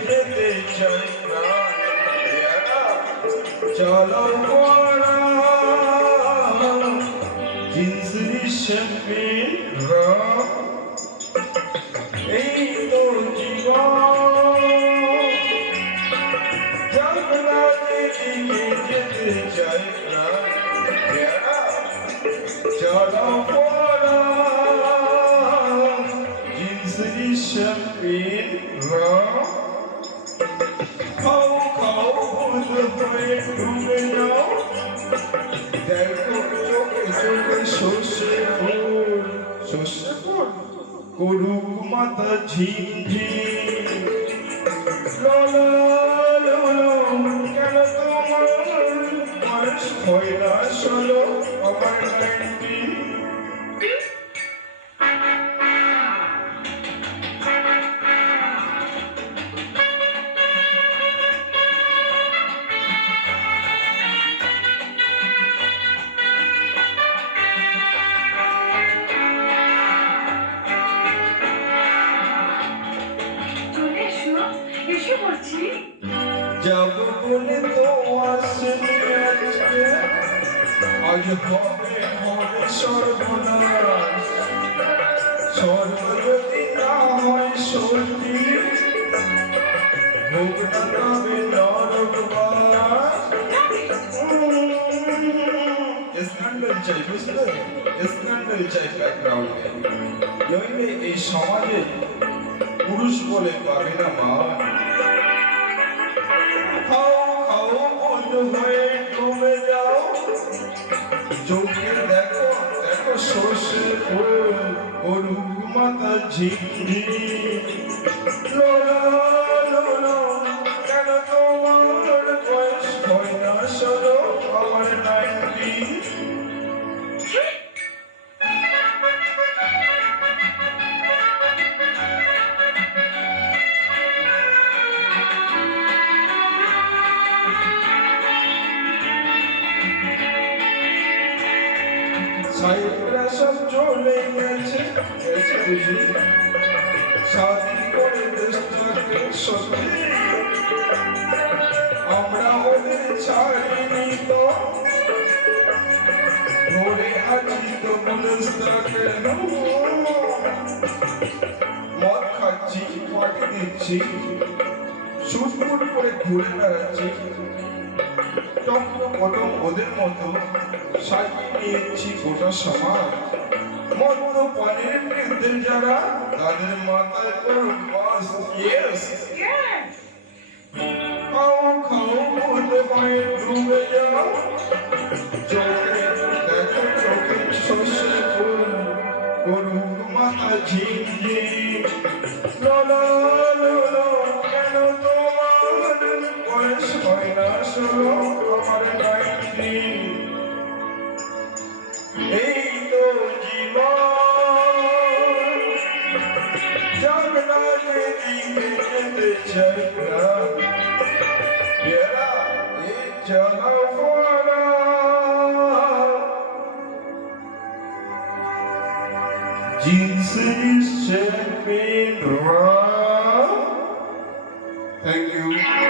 যেতে চাই না চলো পড়া জিন্সের সাথে এই তো জীবন ঝগড়া দিকে যেতে চাই না চলো পড়া জিন্সের সাথে খাও খাও ভুল হয়ে ডুবে যাও দেখো চোখে চোখে সর্ষে ফুল করুক মাথা ঝিমঝিম কেন তোমার বয়স হয় না ষোলো আমার 19 যাব বলে তো আসনি আজকে আজ হবে হবে সর্বনাশ স্বর্গ যদি না হয় সত্যি ভোগ না তবে নরকবাস স্ক্যান্ডাল চাই বুঝলে স্ক্যান্ডাল চাই ব্যাকগ্রাউন্ডে নইলে এই সমাজে পুরুষ বলে পাবে না মা খাও খাও বন্ধ হয়ে ডুবে যাও চোখে দেখো দেখো সর্ষে ফুল গরুর মাথা ঝিমঝিম লোলা লোলা কেন তোমার বয়স হয় না ষোলো আমার 19 সাইরা সব চলে গেছে বুঝি স্বাধীন করে দেশটাকে সত্যি আমরা ওদের ছাড়িনি তো ধরে আছি তো পুলিশটাকে মদ খাচ্ছি পাটি দিচ্ছি সুটফুট করে ঘুরে বেড়াচ্ছি টকটক ওদের মতো সাজিয়ে নিয়েছি গোটা সমাজ মতো পানির বৃদ্ধে যারা তাদের মাথায় করুক বাস খাও খাও বলতে পায়ে ডুবে যাও চোখে দেখো চোখে শস্যে ফুল করুক মাথা ঝিমঝিম লোলা লোলা কেন তোমার বয়স হয় না ষোলো আমার 19 এই তো জীবন ঝগড়া দিকে যেতে চাই না এই চলো পড়া জিন্সের সাথে Thank you.